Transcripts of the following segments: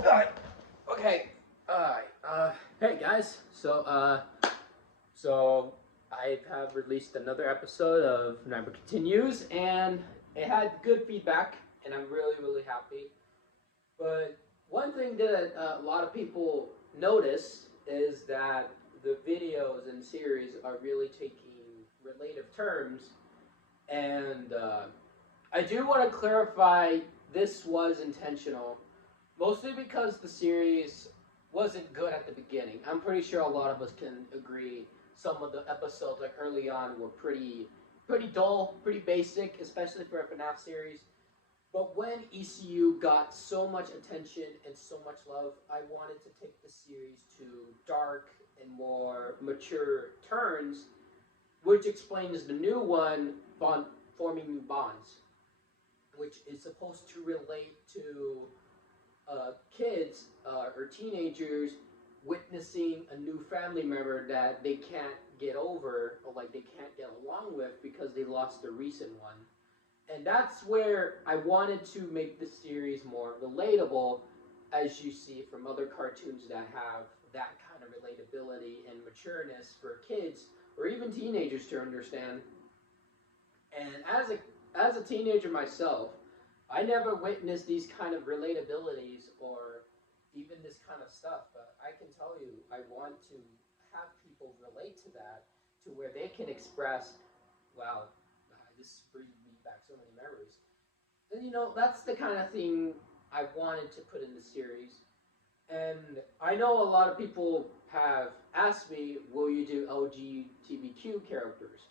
Alright. Okay. Alright. Hey guys. So I have released another episode of Never Continues, and it had good feedback, and I'm really happy. But one thing that a lot of people noticed is that the videos and series are really taking relative terms, and I do want to clarify this was intentional. Mostly because the series wasn't good at the beginning. I'm pretty sure a lot of us can agree. Some of the episodes, like early on, were pretty dull, pretty basic, especially for a FNAF series. But when ECU got so much attention and so much love, I wanted to take the series to dark and more mature turns, which explains the new one, forming new bonds, which is supposed to relate to kids or teenagers witnessing a new family member that they can't get over, or like they can't get along with because they lost the recent one. And that's where I wanted to make the series more relatable, as you see from other cartoons that have that kind of relatability and matureness for kids or even teenagers to understand. And as a teenager myself, I never witnessed these kind of relatabilities or even this kind of stuff, but I can tell you, I want to have people relate to that, to where they can express, wow, this brings me back so many memories. And that's the kind of thing I wanted to put in the series. And I know a lot of people have asked me, will you do LGBTQ characters?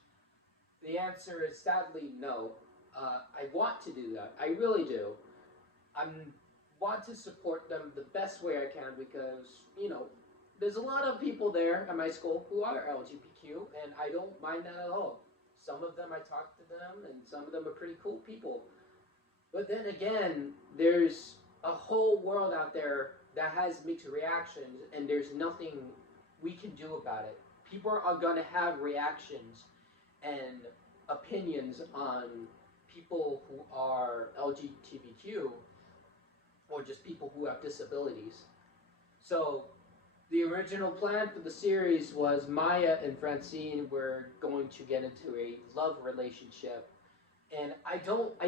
The answer is sadly no. I want to do that. I really do. I want to support them the best way I can because, there's a lot of people there at my school who are LGBTQ, and I don't mind that at all. Some of them I talk to them, and some of them are pretty cool people. But then again, there's a whole world out there that has mixed reactions, and there's nothing we can do about it. People are going to have reactions and opinions on people who are LGBTQ or just people who have disabilities. So the original plan for the series was Maya and Francine were going to get into a love relationship, and I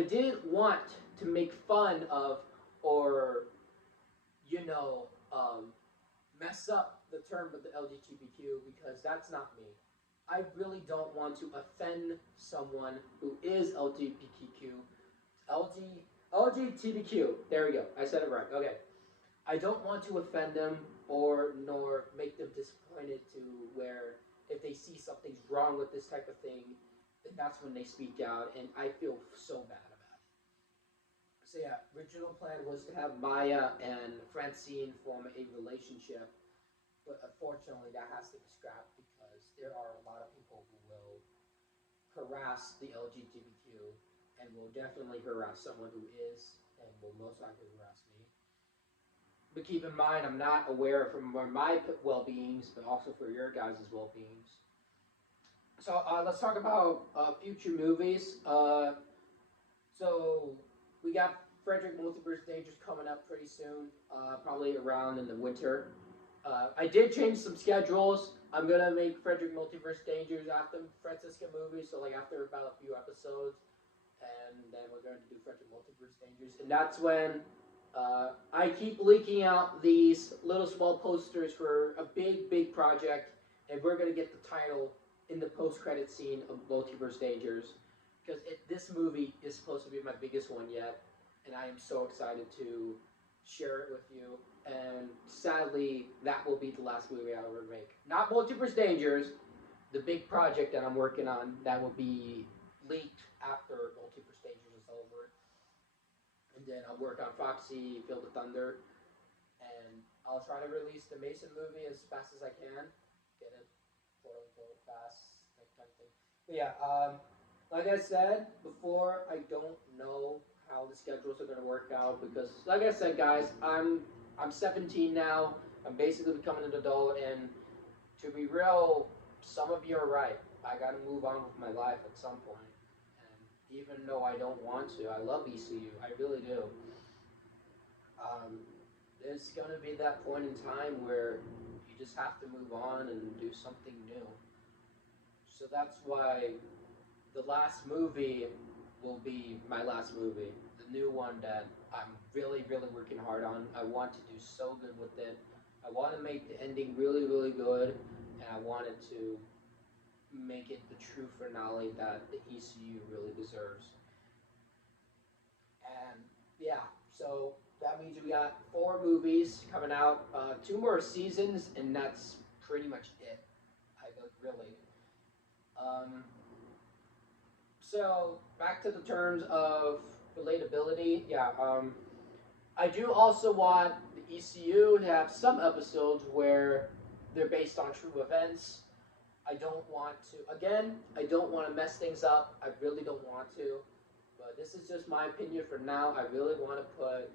didn't want to make fun of or you know mess up the term of the LGBTQ because that's not me. I really don't want to offend someone who is LGBTQ. LGBTQ. There we go. I said it right. Okay. I don't want to offend them or nor make them disappointed to where if they see something's wrong with this type of thing, then that's when they speak out, and I feel so bad about it. So yeah, original plan was to have Maya and Francine form a relationship, but unfortunately that has to be scrapped because there are a lot of people who will harass the LGBTQ and will definitely harass someone who is and will most likely harass me. But keep in mind, I'm not aware for my well-beings, but also for your guys' well-beings. So let's talk about future movies. So we got Frederick Multiverse Dangers coming up pretty soon, probably around in the winter. I did change some schedules. I'm gonna make Frederick Multiverse Dangers after Francisca movie, so like after about a few episodes, and then we're going to do Frederick Multiverse Dangers, and that's when I keep leaking out these little small posters for a big project, and we're gonna get the title in the post-credit scene of Multiverse Dangers, because this movie is supposed to be my biggest one yet, and I am so excited to share it with you. And sadly, that will be the last movie I will make. Not Multiverse Dangers, the big project that I'm working on that will be leaked after Multiverse Dangers is over. And then I'll work on Foxy, Field of Thunder, and I'll try to release the Mason movie as fast as I can. Get it, quote unquote, fast, that kind of thing. But yeah, like I said before, I don't know how the schedules are going to work out because, like I said, guys, I'm 17 now. I'm basically becoming an adult, and to be real, some of you are right. I got to move on with my life at some point. And even though I don't want to, I love ECU. I really do. Um, it's going to be that point in time where you just have to move on and do something new. So that's why the last movie will be my last movie. The new one that I'm really, really working hard on. I want to do so good with it. I want to make the ending really, really good, and I wanted to make it the true finale that the ECU really deserves. And yeah, so that means we got 4 movies coming out, 2 more seasons, and that's pretty much it. I don't really. Um, so back to the terms of relatability. Yeah, I do also want the ECU to have some episodes where they're based on true events. I don't want to, again, I don't want to mess things up. I really don't want to. But this is just my opinion for now. I really want to put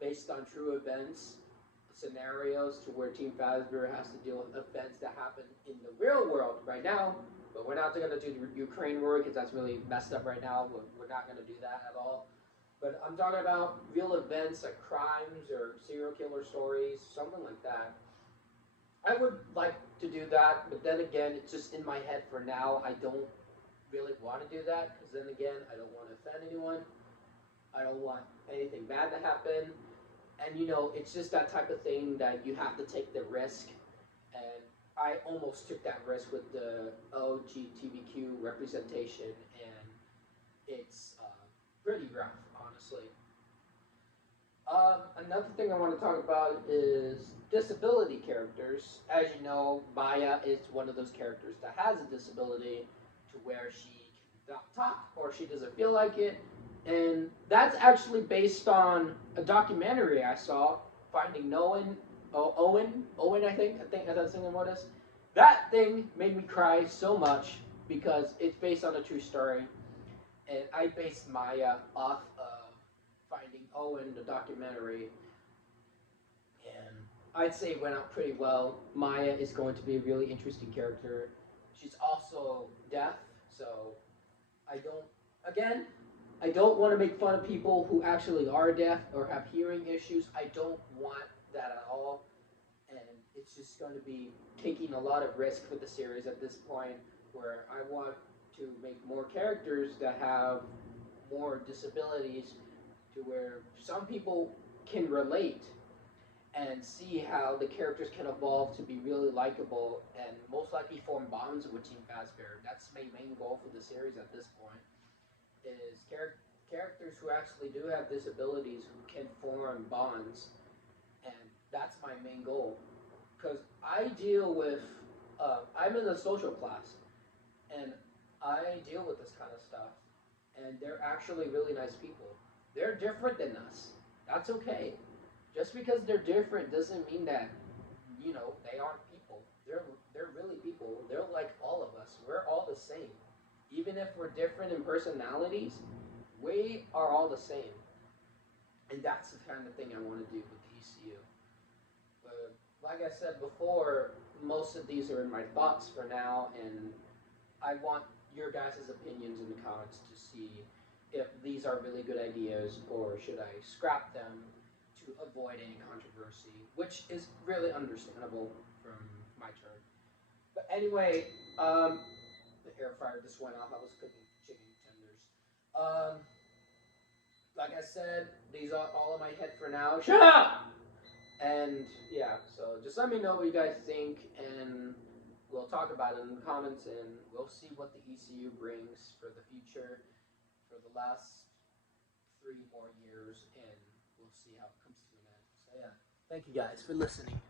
based on true events scenarios to where Team Fazbear has to deal with events that happen in the real world right now. But we're not going to do the Ukraine war because that's really messed up right now. We're not going to do that at all. But I'm talking about real events like crimes or serial killer stories, something like that. I would like to do that, but then again, it's just in my head for now. I don't really want to do that because then again, I don't want to offend anyone. I don't want anything bad to happen. And it's just that type of thing that you have to take the risk. And I almost took that risk with the LGBTQ representation, and it's pretty rough, honestly. Another thing I want to talk about is disability characters. As you know, Maya is one of those characters that has a disability to where she cannot talk or she doesn't feel like it. And that's actually based on a documentary I saw, Finding Owen, I think that's the name of it. That thing made me cry so much because it's based on a true story. And I based Maya off of Finding Owen, the documentary, and I'd say it went out pretty well. Maya is going to be a really interesting character. She's also deaf, so I don't want to make fun of people who actually are deaf or have hearing issues. I don't want that at all, and it's just going to be taking a lot of risk for the series at this point, where I want to make more characters that have more disabilities to where some people can relate and see how the characters can evolve to be really likable and most likely form bonds with Team Fazbear. That's my main goal for the series at this point, is characters who actually do have disabilities who can form bonds, and that's my main goal. Because I deal with, I'm in the social class, and I deal with this kind of stuff, and they're actually really nice people. They're different than us. That's okay. Just because they're different doesn't mean that, they aren't people. They're really people. They're like all of us. We're all the same. Even if we're different in personalities, we are all the same. And that's the kind of thing I want to do with ECU. But like I said before, most of these are in my thoughts for now, and I want your guys' opinions in the comments to see if these are really good ideas or should I scrap them to avoid any controversy, which is really understandable from my turn. But anyway, the air fryer just went off. I was cooking chicken tenders. Like I said, these are all in my head for now. Shut up! And yeah, so just let me know what you guys think, and we'll talk about it in the comments, and we'll see what the ECU brings for the future, for the last 3 more years, and we'll see how it comes to an end. So yeah, thank you guys for listening.